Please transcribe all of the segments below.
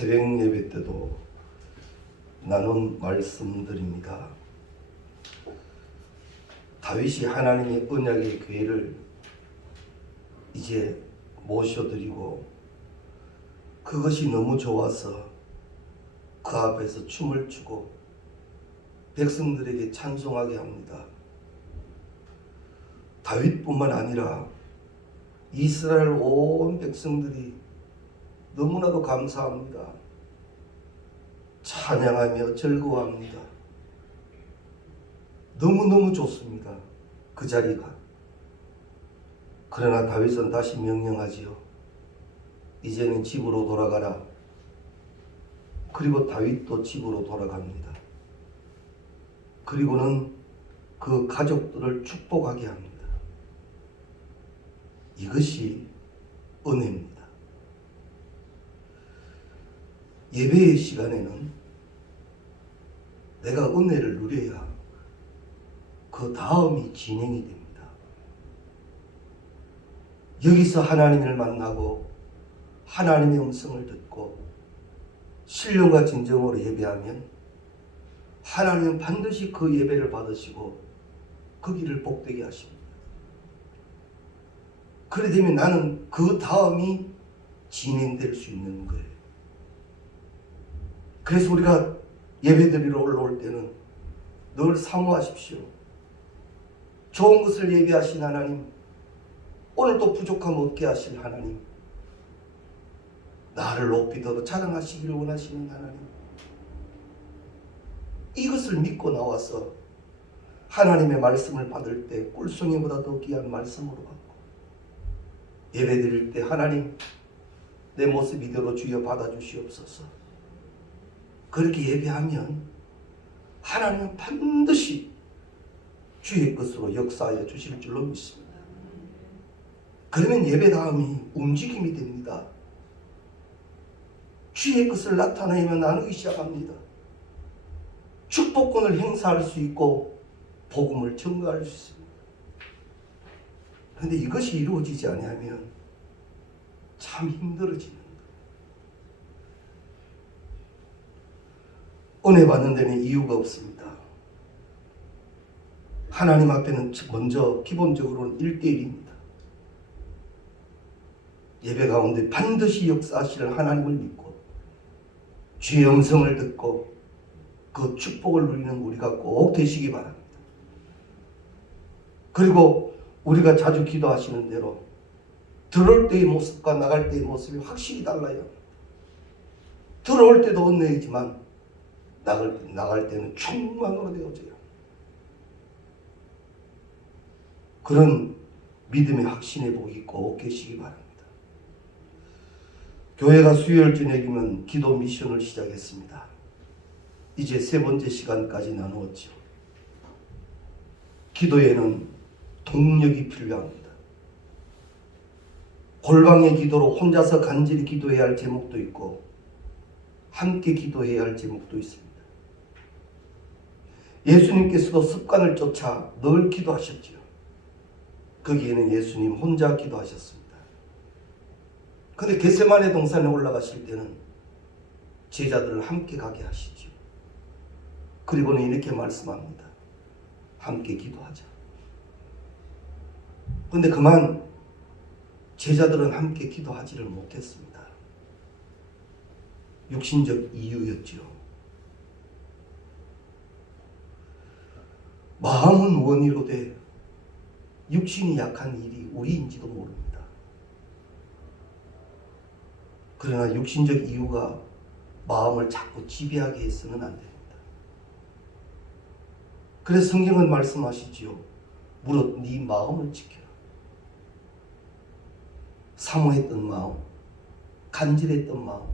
새벽 예배 때도 나눈 말씀드립니다. 다윗이 하나님의 언약의 교회를 이제 모셔드리고 그것이 너무 좋아서 그 앞에서 춤을 추고 백성들에게 찬송하게 합니다. 다윗뿐만 아니라 이스라엘 온 백성들이 너무나도 감사합니다. 찬양하며 즐거워합니다. 너무너무 좋습니다. 그 자리가. 그러나 다윗은 다시 명령하지요. 이제는 집으로 돌아가라. 그리고 다윗도 집으로 돌아갑니다. 그리고는 그 가족들을 축복하게 합니다. 이것이 은혜입니다. 예배의 시간에는 내가 은혜를 누려야 그 다음이 진행이 됩니다. 여기서 하나님을 만나고 하나님의 음성을 듣고 신령과 진정으로 예배하면 하나님은 반드시 그 예배를 받으시고 그 길을 복되게 하십니다. 그래 되면 나는 그 다음이 진행될 수 있는 거예요. 그래서 우리가 예배드리러 올라올 때는 늘 사모하십시오. 좋은 것을 예배하신 하나님, 오늘도 부족함 없게 하실 하나님, 나를 높이 더 자랑하시기를 원하시는 하나님, 이것을 믿고 나와서 하나님의 말씀을 받을 때 꿀송이보다 더 귀한 말씀으로 받고 예배드릴 때 하나님 내 모습 이대로 주여 받아주시옵소서. 그렇게 예배하면 하나님은 반드시 주의 것으로 역사하여 주실 줄로 믿습니다. 그러면 예배 다음이 움직임이 됩니다. 주의 것을 나타내며 나누기 시작합니다. 축복권을 행사할 수 있고 복음을 증거할 수 있습니다. 그런데 이것이 이루어지지 않으면 참 힘들어지는 거예요. 은혜 받는 데는 이유가 없습니다. 하나님 앞에는 먼저 기본적으로는 1:1입니다. 예배 가운데 반드시 역사하실 하나님을 믿고 주의 음성을 듣고 그 축복을 누리는 우리가 꼭 되시기 바랍니다. 그리고 우리가 자주 기도하시는 대로 들어올 때의 모습과 나갈 때의 모습이 확실히 달라요. 들어올 때도 은혜이지만 나갈 때는 충만으로 되어져요. 그런 믿음의 확신의 복이 꼭 계시기 바랍니다. 교회가 수요일 저녁이면 기도 미션을 시작했습니다. 이제 3번째 시간까지 나누었죠. 기도에는 동력이 필요합니다. 골방의 기도로 혼자서 간절히 기도해야 할 제목도 있고 함께 기도해야 할 제목도 있습니다. 예수님께서도 습관을 쫓아 늘 기도하셨지요. 거기에는 예수님 혼자 기도하셨습니다. 그런데 겟세마네 동산에 올라가실 때는 제자들을 함께 가게 하시죠. 그리고는 이렇게 말씀합니다. 함께 기도하자. 그런데 그만 제자들은 함께 기도하지를 못했습니다. 육신적 이유였지요. 마음은 원이로되 육신이 약한 일이 우리인지도 모릅니다. 그러나 육신적 이유가 마음을 자꾸 지배하게 해서는 안 됩니다. 그래서 성경은 말씀하시지요. 무릇 네 마음을 지켜라. 사모했던 마음, 간절했던 마음,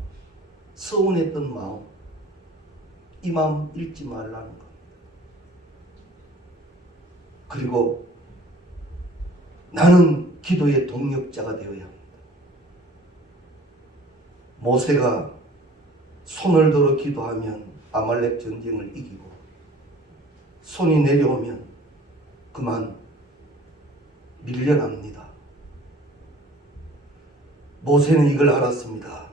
서운했던 마음, 이 마음 잃지 말라는 겁니다. 그리고 나는 기도의 동력자가 되어야 합니다. 모세가 손을 들어 기도하면 아말렉 전쟁을 이기고 손이 내려오면 그만 밀려납니다. 모세는 이걸 알았습니다.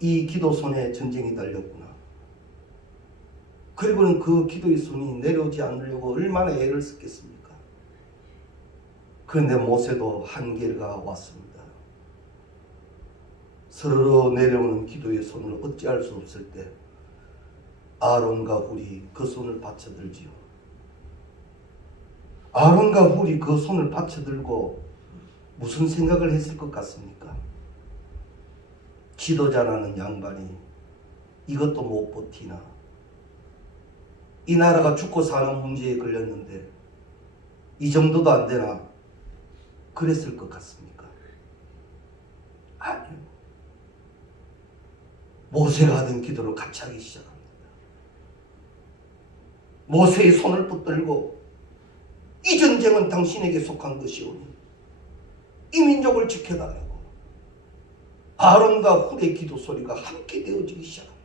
이 기도 손에 전쟁이 달렸구나. 그리고는 그 기도의 손이 내려오지 않으려고 얼마나 애를 썼겠습니까? 그런데 모세도 한계가 왔습니다. 서로 내려오는 기도의 손을 어찌할 수 없을 때 아론과 훌이 그 손을 받쳐들지요. 아론과 훌이 그 손을 받쳐들고 무슨 생각을 했을 것 같습니까? 지도자라는 양반이 이것도 못 버티나, 이 나라가 죽고 사는 문제에 걸렸는데 이 정도도 안 되나, 그랬을 것 같습니까? 아니요. 모세가 하던 기도를 같이 하기 시작합니다. 모세의 손을 붙들고 이 전쟁은 당신에게 속한 것이오니 이 민족을 지켜달라고 아론과 훌의 기도 소리가 함께 되어지기 시작합니다.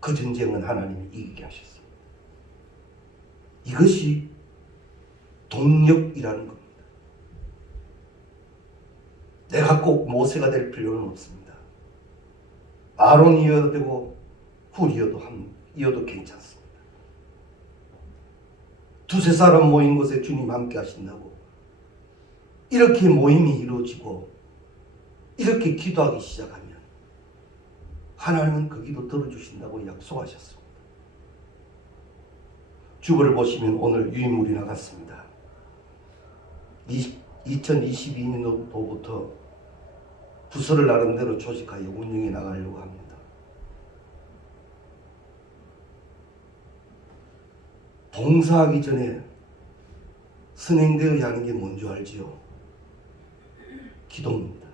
그 전쟁은 하나님이 이기게 하셨습니다. 이것이 동력이라는 겁니다. 내가 꼭 모세가 될 필요는 없습니다. 아론이어도 되고 훌이어도 괜찮습니다. 두세 사람 모인 곳에 주님 함께 하신다고 이렇게 모임이 이루어지고 이렇게 기도하기 시작하면 하나님은 그 기도 들어주신다고 약속하셨습니다. 주보를 보시면 오늘 유인물이 나갔습니다. 2022년도부터 부서를 나름대로 조직하여 운영해 나가려고 합니다. 봉사하기 전에 선행되어야 하는 게 뭔지 알지요? 기도입니다.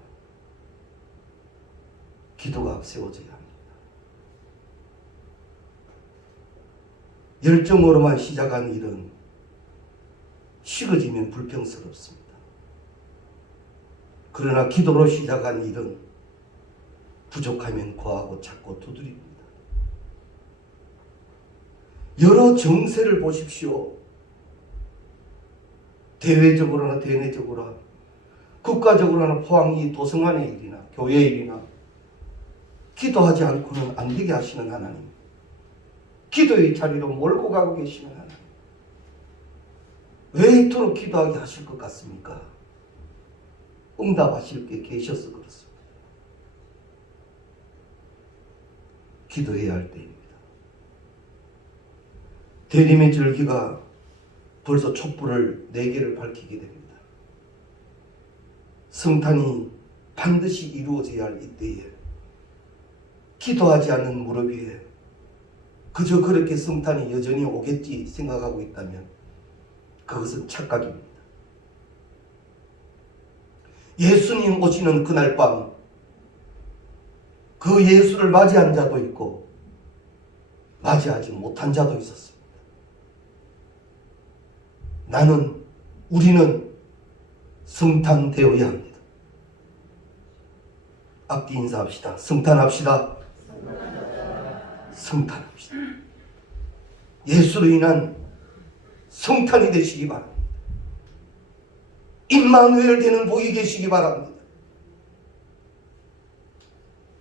기도가 앞세워져야 합니다. 열정으로만 시작한 일은 식어지면 불평스럽습니다. 그러나 기도로 시작한 일은 부족하면 구하고 찾고 두드립니다. 여러 정세를 보십시오. 대외적으로나 대내적으로나 국가적으로나 포항이 도성안의 일이나 교회 일이나 기도하지 않고는 안 되게 하시는 하나님, 기도의 자리로 몰고 가고 계시는 하나님, 왜 이토록 기도하게 하실 것 같습니까? 응답하실 게 계셔서 그렇습니다. 기도해야 할 때입니다. 대림의 절기가 벌써 촛불을 4개를 밝히게 됩니다. 성탄이 반드시 이루어져야 할 이때에 기도하지 않는 무릎 위에 그저 그렇게 성탄이 여전히 오겠지 생각하고 있다면 그것은 착각입니다. 예수님 오시는 그날 밤 그 예수를 맞이한 자도 있고 맞이하지 못한 자도 있었습니다. 우리는 성탄되어야 합니다. 앞뒤 인사합시다. 성탄합시다. 성탄합시다. 예수로 인한 성탄이 되시기 바랍니다. 임마누엘 되는 복이 계시기 바랍니다.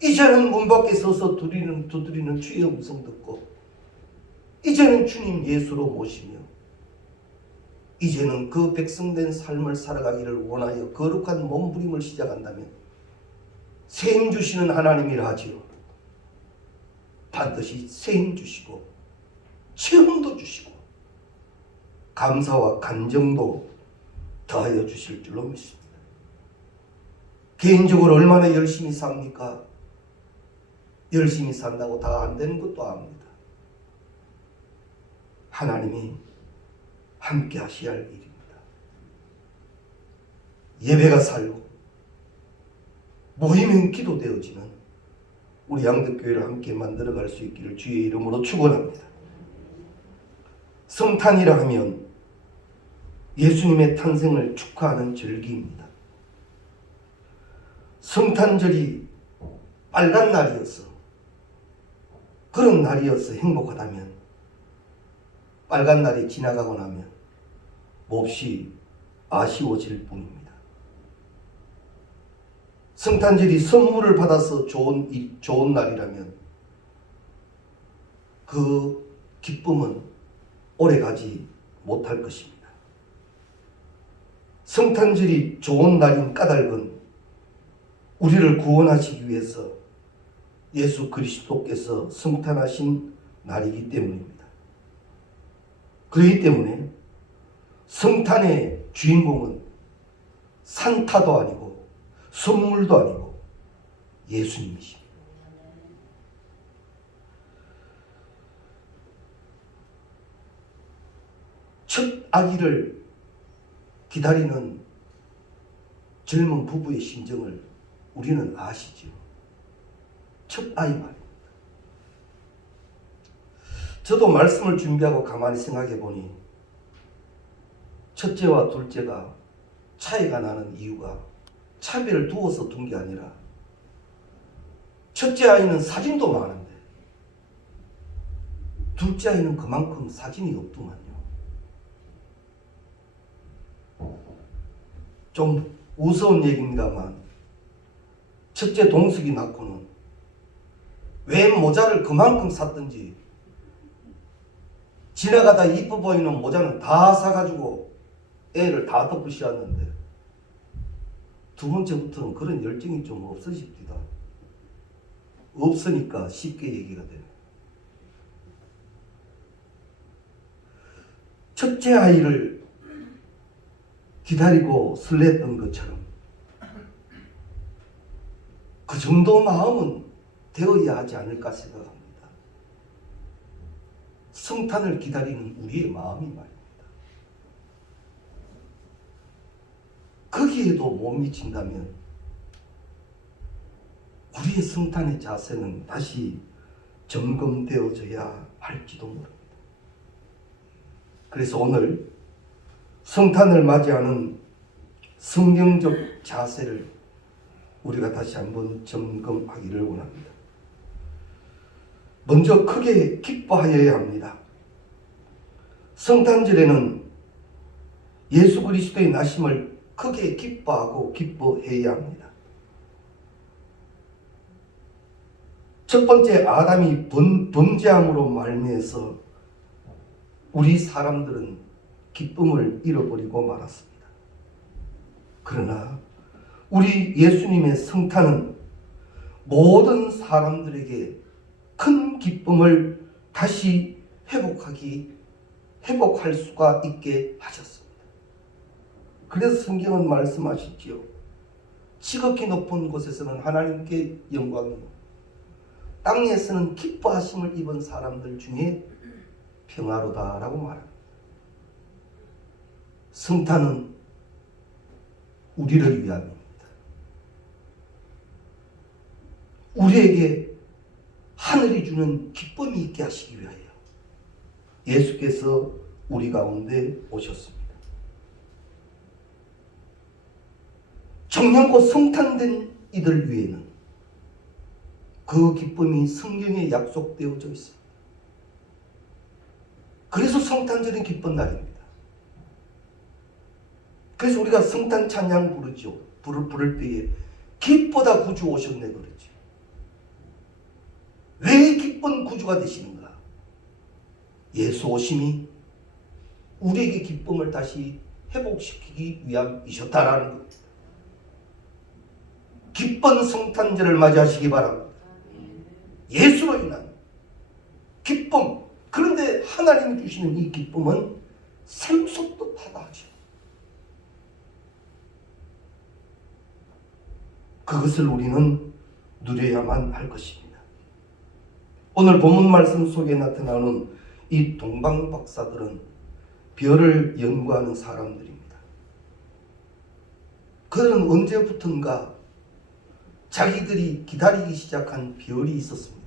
이제는 문 밖에 서서 두드리는 주의 음성 듣고 이제는 주님 예수로 모시며 이제는 그 백성된 삶을 살아가기를 원하여 거룩한 몸부림을 시작한다면 세임 주시는 하나님이라 하지요. 반드시 세임 주시고 체험도 주시고 감사와 간정도 더하여 주실 줄로 믿습니다. 개인적으로 얼마나 열심히 삽니까? 열심히 산다고 다 안 되는 것도 압니다. 하나님이 함께 하셔야 할 일입니다. 예배가 살고 모이면 기도되어지는 우리 양덕교회를 함께 만들어갈 수 있기를 주의 이름으로 축원합니다. 성탄이라 하면 예수님의 탄생을 축하하는 절기입니다. 성탄절이 빨간 날이어서 그런 날이어서 행복하다면 빨간 날이 지나가고 나면 몹시 아쉬워질 뿐입니다. 성탄절이 선물을 받아서 좋은 날이라면 그 기쁨은 오래가지 못할 것입니다. 성탄절이 좋은 날인 까닭은 우리를 구원하시기 위해서 예수 그리스도께서 성탄하신 날이기 때문입니다. 그렇기 때문에 성탄의 주인공은 산타도 아니고 선물도 아니고 예수님이십니다. 첫 아기를 기다리는 젊은 부부의 심정을 우리는 아시죠? 첫 아이 말입니다. 저도 말씀을 준비하고 가만히 생각해 보니 첫째와 둘째가 차이가 나는 이유가 차별을 두어서 둔 게 아니라 첫째 아이는 사진도 많은데 둘째 아이는 그만큼 사진이 없더만요. 좀 우스운 얘기입니다만 첫째 동석이 낳고는 왜 모자를 그만큼 샀든지 지나가다 이뻐 보이는 모자는 다 사가지고 애를 다 덮어 씌웠는데 두 번째부터는 그런 열정이 좀 없어집니다. 없으니까 쉽게 얘기가 돼요. 첫째 아이를 기다리고 설렜던 것처럼 그 정도 마음은 되어야 하지 않을까 생각합니다. 성탄을 기다리는 우리의 마음이 말입니다. 거기에도 못 미친다면 우리의 성탄의 자세는 다시 점검되어져야 할지도 모릅니다. 그래서 오늘 성탄을 맞이하는 성경적 자세를 우리가 다시 한번 점검하기를 원합니다. 먼저 크게 기뻐하여야 합니다. 성탄절에는 예수 그리스도의 나심을 크게 기뻐하고 기뻐해야 합니다. 첫 번째 아담이 범죄함으로 말미에서 우리 사람들은 기쁨을 잃어버리고 말았습니다. 그러나 우리 예수님의 성탄은 모든 사람들에게 큰 기쁨을 다시 회복할 수가 있게 하셨습니다. 그래서 성경은 말씀하시지요. 지극히 높은 곳에서는 하나님께 영광이요 땅에서는 기뻐하심을 입은 사람들 중에 평화로다라고 말합니다. 성탄은 우리를 위함입니다. 우리에게 하늘이 주는 기쁨이 있게 하시기 위하여 예수께서 우리 가운데 오셨습니다. 정령고 성탄된 이들 위에는 그 기쁨이 성경에 약속되어져 있습니다. 그래서 성탄절은 기쁜 날입니다. 그래서 우리가 성탄 찬양 부르죠. 부를 때에 기쁘다 구주 오셨네 그러죠. 왜 기쁜 구주가 되시는가? 예수 오심이 우리에게 기쁨을 다시 회복시키기 위함이셨다라는 겁니다. 기쁜 성탄절을 맞이하시기 바랍니다. 예수로 인한 기쁨. 그런데 하나님이 주시는 이 기쁨은 샘솟듯 하다하죠. 그것을 우리는 누려야만 할 것입니다. 오늘 본문 말씀 속에 나타나는 이 동방박사들은 별을 연구하는 사람들입니다. 그들은 언제부턴가 자기들이 기다리기 시작한 별이 있었습니다.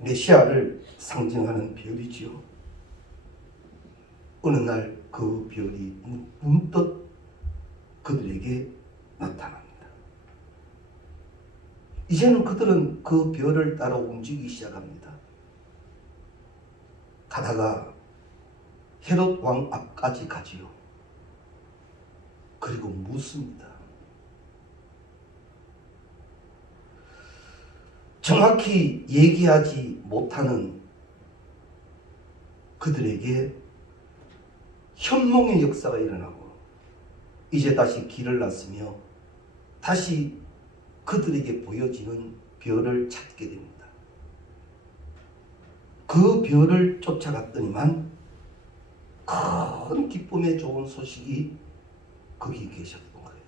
메시아를 상징하는 별이지요. 어느 날 그 별이 문득 그들에게 나타납니다. 이제는 그들은 그 별을 따라 움직이기 시작합니다. 가다가 헤롯 왕 앞까지 가지요. 그리고 묻습니다. 정확히 얘기하지 못하는 그들에게 현몽의 역사가 일어나고 이제 다시 길을 났으며 다시 그들에게 보여지는 별을 찾게 됩니다. 그 별을 쫓아갔더니만 큰 기쁨에 좋은 소식이 거기 계셨던 거예요.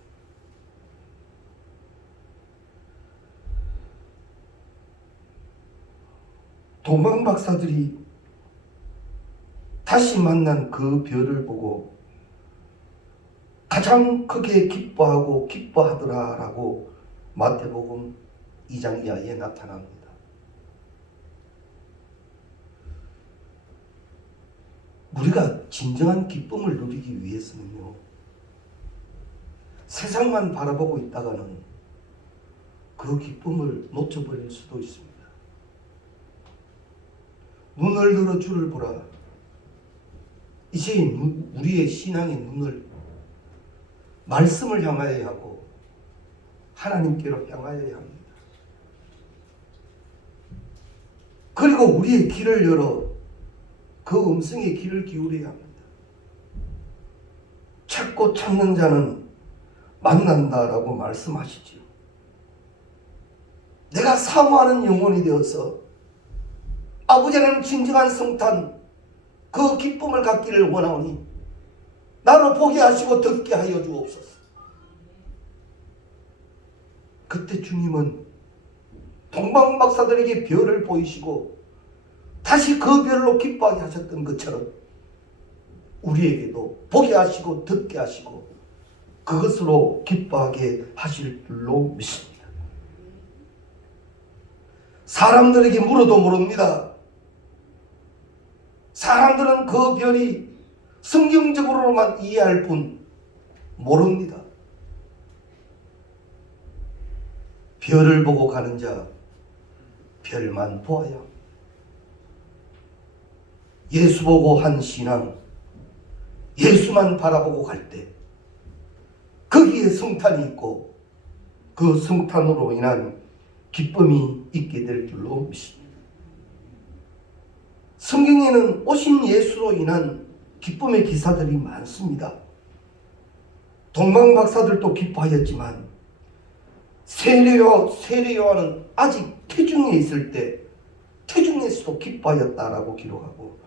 도망 박사들이 다시 만난 그 별을 보고 가장 크게 기뻐하고 기뻐하더라라고 마태복음 2장 이하에 나타납니다. 우리가 진정한 기쁨을 누리기 위해서는요, 세상만 바라보고 있다가는 그 기쁨을 놓쳐버릴 수도 있습니다. 눈을 들어 주를 보라. 이제 우리의 신앙의 눈을 말씀을 향하여야 하고 하나님께로 향하여야 합니다. 그리고 우리의 귀를 열어 그 음성에 귀를 기울여야 합니다. 찾고 찾는 자는 만난다라고 말씀하시지요. 내가 사모하는 영혼이 되어서 아버지는 진정한 성탄 그 기쁨을 갖기를 원하오니 나를 보게 하시고 듣게 하여 주옵소서. 그때 주님은 동방 박사들에게 별을 보이시고 다시 그 별로 기뻐하게 하셨던 것처럼 우리에게도 보게 하시고 듣게 하시고 그것으로 기뻐하게 하실 줄로 믿습니다. 사람들에게 물어도 모릅니다. 사람들은 그 별이 성경적으로만 이해할 뿐 모릅니다. 별을 보고 가는 자 별만 보아야 합니다. 예수 보고 한 신앙, 예수만 바라보고 갈 때 거기에 성탄이 있고 그 성탄으로 인한 기쁨이 있게 될 줄로 믿습니다. 성경에는 오신 예수로 인한 기쁨의 기사들이 많습니다. 동방 박사들도 기뻐하였지만 세례 요한은 아직 태중에 있을 때 태중에서도 기뻐하였다라고 기록하고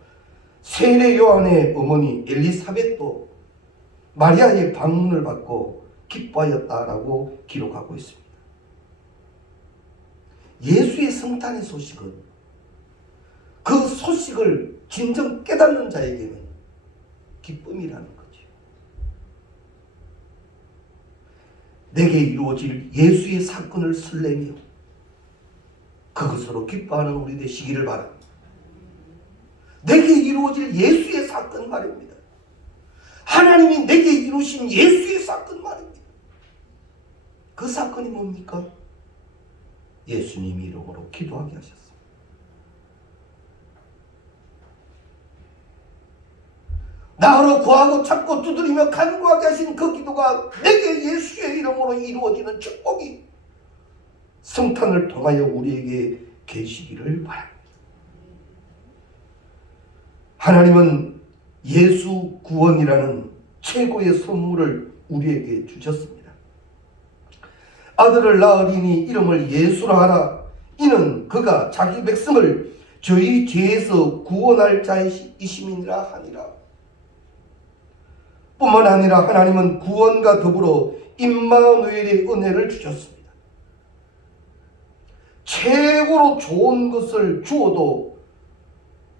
세례 요한의 어머니 엘리사벳도 마리아의 방문을 받고 기뻐하였다라고 기록하고 있습니다. 예수의 성탄의 소식은 그 소식을 진정 깨닫는 자에게는 기쁨이라는 거죠. 내게 이루어질 예수의 사건을 설레며 그것으로 기뻐하는 우리 되시기를 바랍니다. 내게 이루어질 예수의 사건 말입니다. 하나님이 내게 이루신 예수의 사건 말입니다. 그 사건이 뭡니까? 예수님 이름으로 기도하게 하셨습니다. 나로 구하고 찾고 두드리며 간구하게 하신 그 기도가 내게 예수의 이름으로 이루어지는 축복이 성탄을 통하여 우리에게 계시기를 바랍니다. 하나님은 예수 구원이라는 최고의 선물을 우리에게 주셨습니다. 아들을 낳으리니 이름을 예수라 하라. 이는 그가 자기 백성을 저희 죄에서 구원할 자이심이니라 하니라. 뿐만 아니라 하나님은 구원과 더불어 임마누엘의 은혜를 주셨습니다. 최고로 좋은 것을 주어도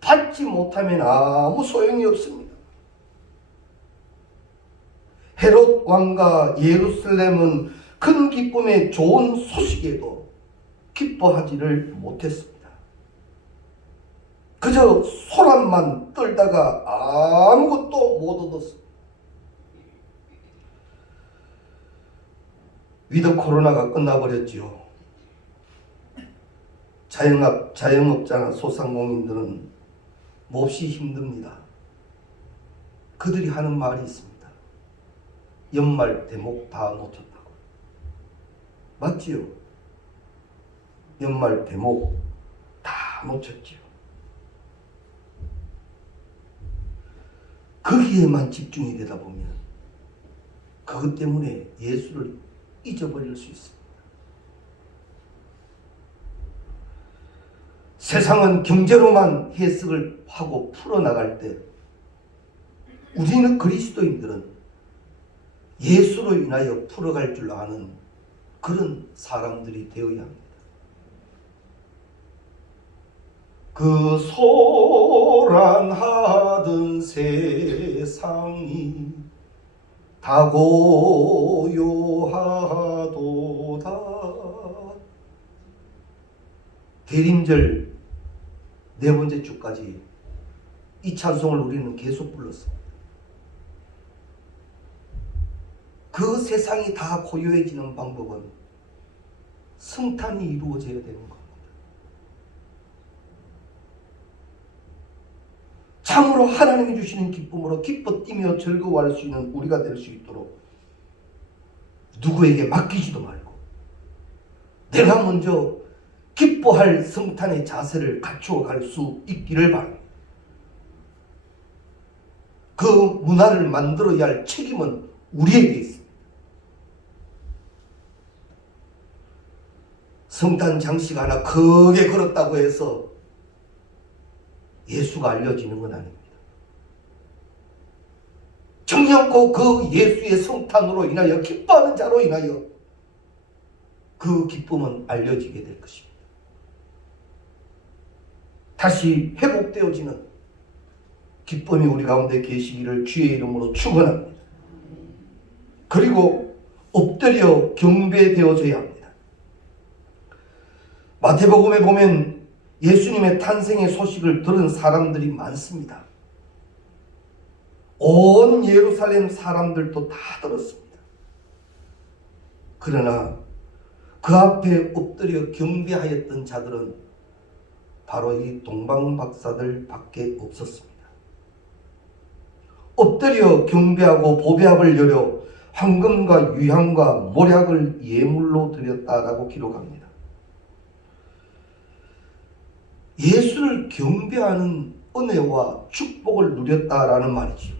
받지 못하면 아무 소용이 없습니다. 헤롯 왕과 예루살렘은 큰 기쁨의 좋은 소식에도 기뻐하지를 못했습니다. 그저 소란만 떨다가 아무것도 못 얻었습니다. 위드 코로나가 끝나버렸지요. 자영업자나 소상공인들은 몹시 힘듭니다. 그들이 하는 말이 있습니다. 연말 대목 다 놓쳤다고. 맞지요? 연말 대목 다 놓쳤지요. 거기에만 집중이 되다 보면 그것 때문에 예수를 잊어버릴 수 있습니다. 세상은 경제로만 해석을 하고 풀어나갈 때 우리는 그리스도인들은 예수로 인하여 풀어갈 줄 아는 그런 사람들이 되어야 합니다. 그 소란하던 세상이 다 고요하도다. 대림절 네 번째 주까지 이 찬송을 우리는 계속 불렀습니다. 그 세상이 다 고요해지는 방법은 성탄이 이루어져야 되는 겁니다. 참으로 하나님이 주시는 기쁨으로 기뻐 뛰며 즐거워할 수 있는 우리가 될 수 있도록 누구에게 맡기지도 말고 내가 먼저 기뻐할 성탄의 자세를 갖추어 갈 수 있기를 바랍니다. 그 문화를 만들어야 할 책임은 우리에게 있습니다. 성탄 장식 하나 크게 걸었다고 해서 예수가 알려지는 건 아닙니다. 정령코 그 예수의 성탄으로 인하여 기뻐하는 자로 인하여 그 기쁨은 알려지게 될 것입니다. 다시 회복되어지는 기쁨이 우리 가운데 계시기를 주의 이름으로 축원합니다. 그리고 엎드려 경배되어져야 합니다. 마태복음에 보면 예수님의 탄생의 소식을 들은 사람들이 많습니다. 온 예루살렘 사람들도 다 들었습니다. 그러나 그 앞에 엎드려 경배하였던 자들은 바로 이 동방박사들 밖에 없었습니다. 엎드려 경배하고 보배합을 열어 황금과 유향과 모략을 예물로 드렸다라고 기록합니다. 예수를 경배하는 은혜와 축복을 누렸다라는 말이죠.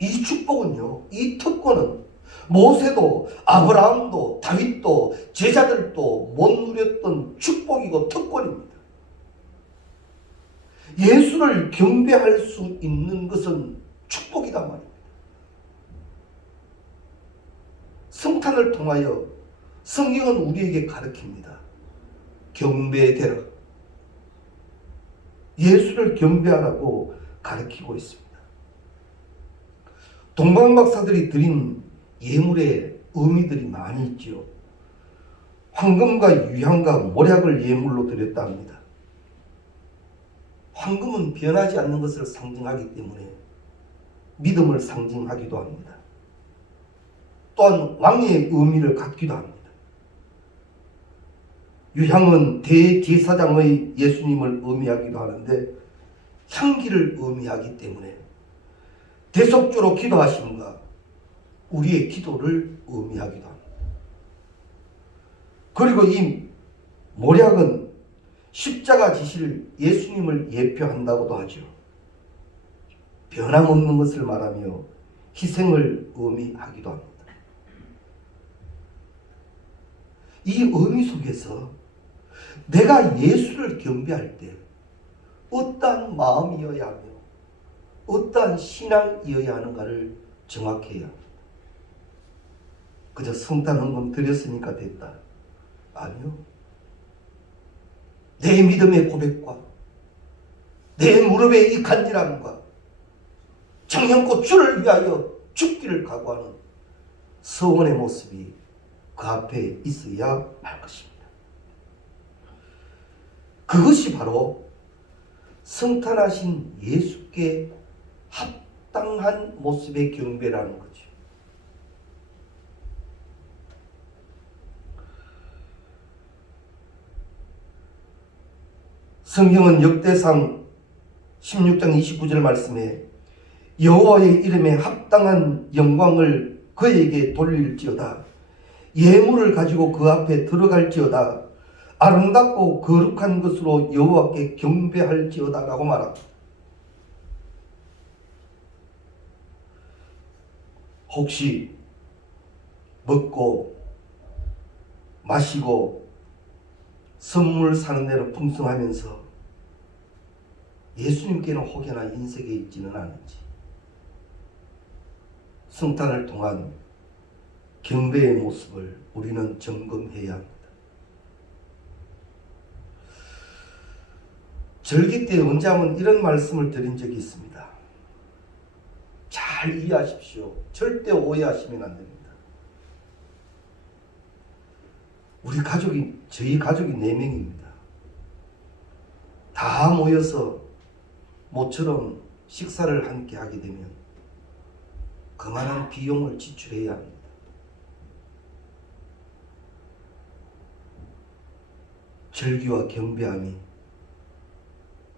이 축복은요, 이 특권은 모세도 아브라함도 다윗도 제자들도 못 누렸던 축복이고 특권입니다. 예수를 경배할 수 있는 것은 축복이란 말입니다. 성탄을 통하여 성경은 우리에게 가르칩니다. 경배되라. 예수를 경배하라고 가르치고 있습니다. 동방박사들이 드린 예물의 의미들이 많이 있지요. 황금과 유향과 모략을 예물로 드렸다 합니다. 황금은 변하지 않는 것을 상징하기 때문에 믿음을 상징하기도 합니다. 또한 왕의 의미를 갖기도 합니다. 유향은 대제사장의 예수님을 의미하기도 하는데 향기를 의미하기 때문에 대속주로 기도하심과 우리의 기도를 의미하기도 합니다. 그리고 이 모략은 십자가 지실 예수님을 예표한다고도 하죠. 변함없는 것을 말하며 희생을 의미하기도 합니다. 이 의미 속에서 내가 예수를 경배할 때 어떠한 마음이어야 하며 어떠한 신앙이어야 하는가를 정확히 해야 합니다. 그저 성탄 헌금 드렸으니까 됐다. 아니요. 내 믿음의 고백과 내 무릎의 이 간절함과 정령껏 주를 위하여 죽기를 각오하는 서원의 모습이 그 앞에 있어야 할 것입니다. 그것이 바로 성탄하신 예수께 합당한 모습의 경배라는 거죠. 성경은 역대상 16장 29절 말씀에 여호와의 이름에 합당한 영광을 그에게 돌릴지어다. 예물을 가지고 그 앞에 들어갈지어다. 아름답고 거룩한 것으로 여호와께 경배할지어다라고 말합니다. 혹시 먹고 마시고 선물 사는 대로 풍성하면서 예수님께는 혹여나 인색해 있지는 않은지, 성탄을 통한 경배의 모습을 우리는 점검해야 합니다. 절기 때 언제 한번 이런 말씀을 드린 적이 있습니다. 잘 이해하십시오. 절대 오해하시면 안 됩니다. 저희 가족이 4명입니다. 다 모여서 모처럼 식사를 함께 하게 되면 그만한 비용을 지출해야 합니다. 절기와 경배함이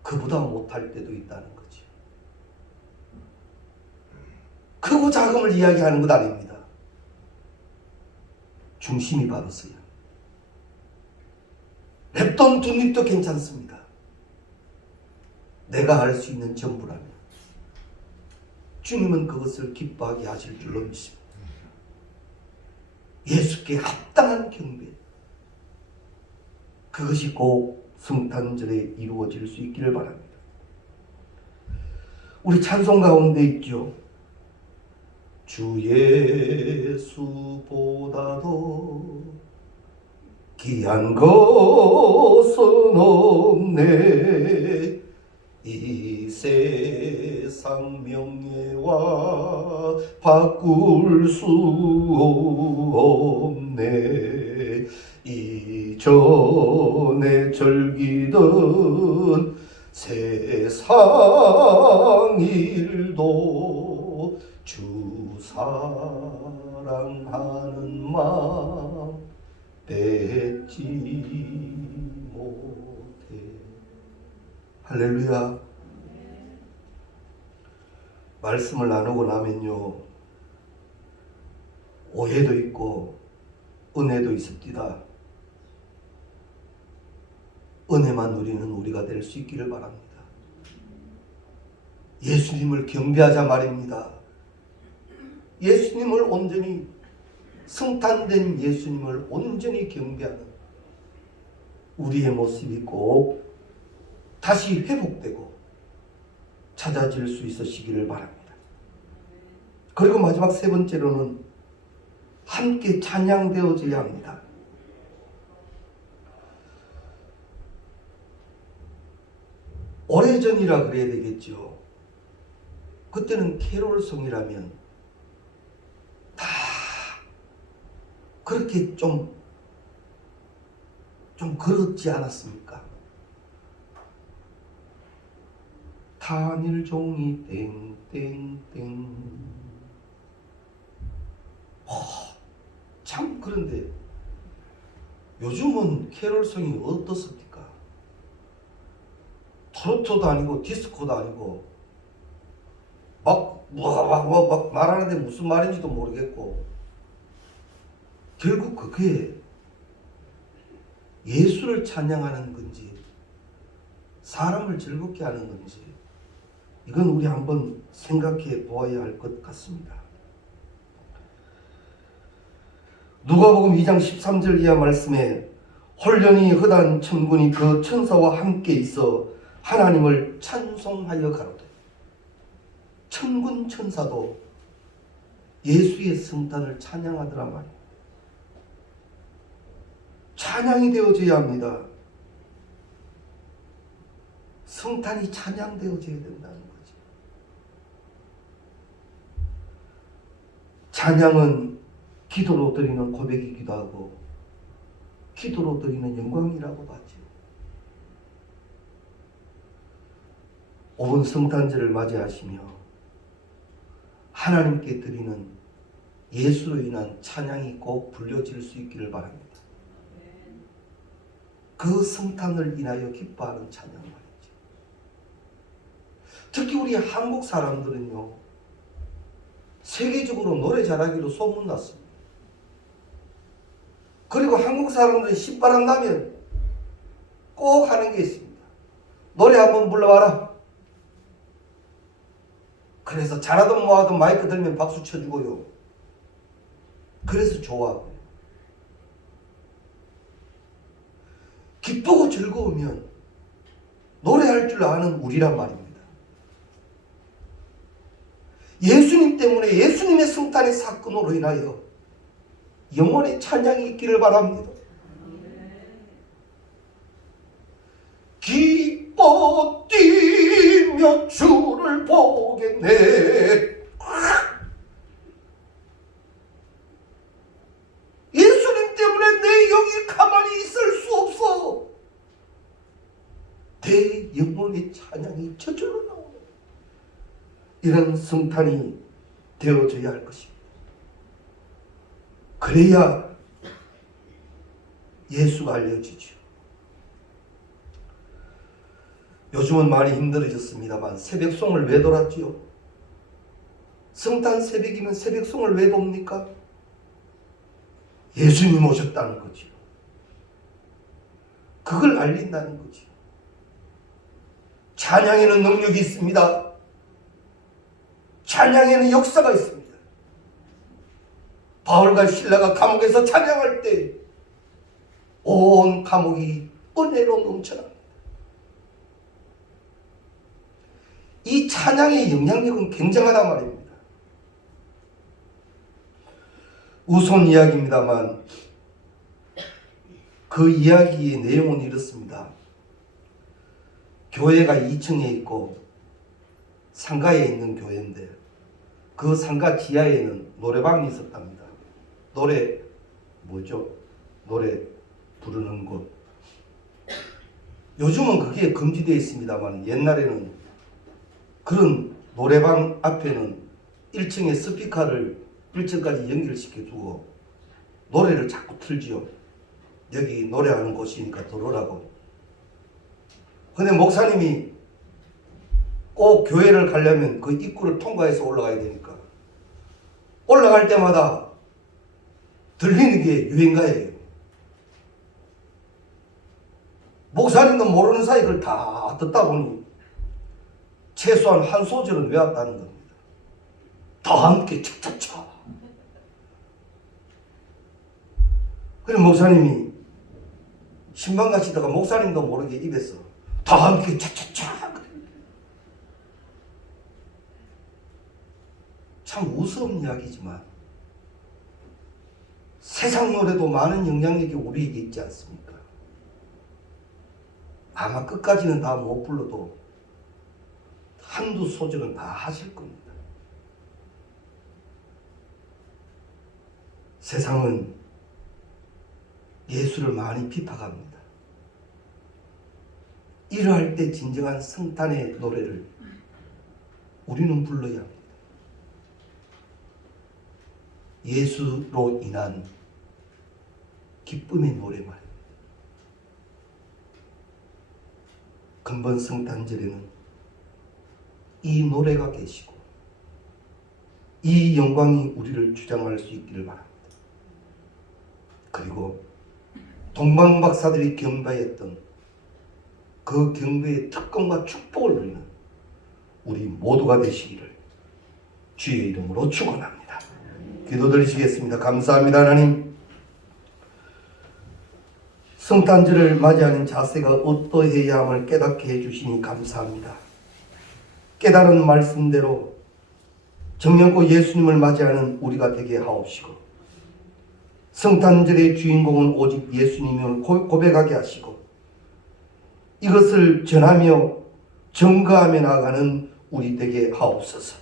그보다 못할 때도 있다는 거죠. 크고 작음을 이야기하는 것 아닙니다. 중심이 바로서야. 랩돈 두 입도 괜찮습니다. 내가 할 수 있는 전부라면 주님은 그것을 기뻐하게 하실 줄로 믿습니다. 예수께 합당한 경배, 그것이 꼭 성탄절에 이루어질 수 있기를 바랍니다. 우리 찬송 가운데 있죠. 주 예수보다도 귀한 것은 없네. 이 세상 명예와 바꿀 수 없네. 이전에 즐기던 세상 일도 주 사랑하는 마음 뺏지 못해. 할렐루야. 말씀을 나누고 나면요, 오해도 있고 은혜도 있습니다. 은혜만 누리는 우리가 될 수 있기를 바랍니다. 예수님을 경배하자 말입니다. 예수님을 온전히, 성탄된 예수님을 온전히 경배하는 우리의 모습이 꼭 다시 회복되고 찾아질 수 있으시기를 바랍니다. 그리고 마지막 3번째로는 함께 찬양되어져야 합니다. 오래전이라 그래야 되겠죠. 그때는 캐롤송이라면 다 그렇게 좀 그렇지 않았습니까? 단일종이 땡땡땡. 참, 그런데 요즘은 캐롤송이 어떻습니까? 트로트도 아니고 디스코도 아니고 막 말하는데 무슨 말인지도 모르겠고, 결국 그게 예수를 찬양하는 건지 사람을 즐겁게 하는 건지, 이건 우리 한번 생각해 보아야 할 것 같습니다. 누가복음 2장 13절 이하 말씀에 홀련히 허다한 천군이 그 천사와 함께 있어 하나님을 찬송하여 가로되. 천군 천사도 예수의 성탄을 찬양하더라 말이에요. 찬양이 되어져야 합니다. 성탄이 찬양되어져야 된다는 거죠. 찬양은 기도로 드리는 고백이기도 하고 기도로 드리는 영광이라고도 하죠. 오번 성탄절을 맞이하시며 하나님께 드리는 예수로 인한 찬양이 꼭 불려질 수 있기를 바랍니다. 그 성탄을 인하여 기뻐하는 찬양 말이죠. 특히 우리 한국 사람들은요, 세계적으로 노래 잘하기로 소문났습니다. 그리고 한국 사람들은 신바람 나면 꼭 하는 게 있습니다. 노래 한번 불러봐라. 그래서 잘하든 뭐하든 마이크 들면 박수 쳐주고요. 그래서 좋아하고요. 기쁘고 즐거우면 노래할 줄 아는 우리란 말입니다. 예수님 때문에 예수님의 성탄의 사건으로 인하여 영원의 찬양이 있기를 바랍니다. 기뻐 뛰며 주를 보겠네. 예수님 때문에 내 여기 가만히 있을 수 없어. 내 영혼의 찬양이 저절로 나오는 이런 성탄이 되어져야 할 것입니다. 그래야 예수가 알려지죠. 요즘은 많이 힘들어졌습니다만 새벽송을 왜 돌았지요? 성탄 새벽이면 새벽송을 왜 돕니까? 예수님 오셨다는 거죠. 그걸 알린다는 거죠. 찬양에는 능력이 있습니다. 찬양에는 역사가 있습니다. 바울과 실라가 감옥에서 찬양할 때 온 감옥이 은혜로 넘쳐납니다. 이 찬양의 영향력은 굉장하단 말입니다. 우선 이야기입니다만 그 이야기의 내용은 이렇습니다. 교회가 2층에 있고 상가에 있는 교회인데 그 상가 지하에는 노래방이 있었답니다. 노래 부르는 곳. 요즘은 그게 금지되어 있습니다만 옛날에는 그런 노래방 앞에는 1층에 스피커를 1층까지 연결시켜 두고 노래를 자꾸 틀지요. 여기 노래하는 곳이니까 들어오라고. 근데 목사님이 꼭 교회를 가려면 그 입구를 통과해서 올라가야 되니까 올라갈 때마다 들리는 게 유행가예요. 목사님도 모르는 사이 그걸 다 듣다 보니 최소한 한 소절은 외웠다는 겁니다. 다 함께 차차차. 그래 목사님이 신방 가시다가 목사님도 모르게 입에서 다 함께 차차차. 참 우스운 이야기지만 세상 노래도 많은 영향력이 우리에게 있지 않습니까? 아마 끝까지는 다 못 불러도 한두 소절은 다 하실 겁니다. 세상은 예수를 많이 비판합니다. 이러할 때 진정한 성탄의 노래를 우리는 불러야 합니다. 예수로 인한 기쁨의 노래 말입니다. 근본 성탄절에는 이 노래가 계시고 이 영광이 우리를 주장할 수 있기를 바랍니다. 그리고 동방박사들이 경배했던 그 경배의 특권과 축복을 누리는 우리 모두가 되시기를 주의 이름으로 축원합니다. 기도드리시겠습니다. 감사합니다. 하나님, 성탄절을 맞이하는 자세가 어떠해야 함을 깨닫게 해주시니 감사합니다. 깨달은 말씀대로 정령고 예수님을 맞이하는 우리가 되게 하옵시고 성탄절의 주인공은 오직 예수님임을 고백하게 하시고 이것을 전하며 증거하며 나아가는 우리 되게 하옵소서.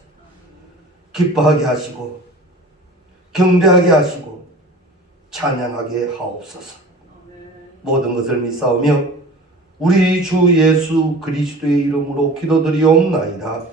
기뻐하게 하시고 경배하게 하시고 찬양하게 하옵소서. 모든 것을 믿사오며 우리 주 예수 그리스도의 이름으로 기도드리옵나이다.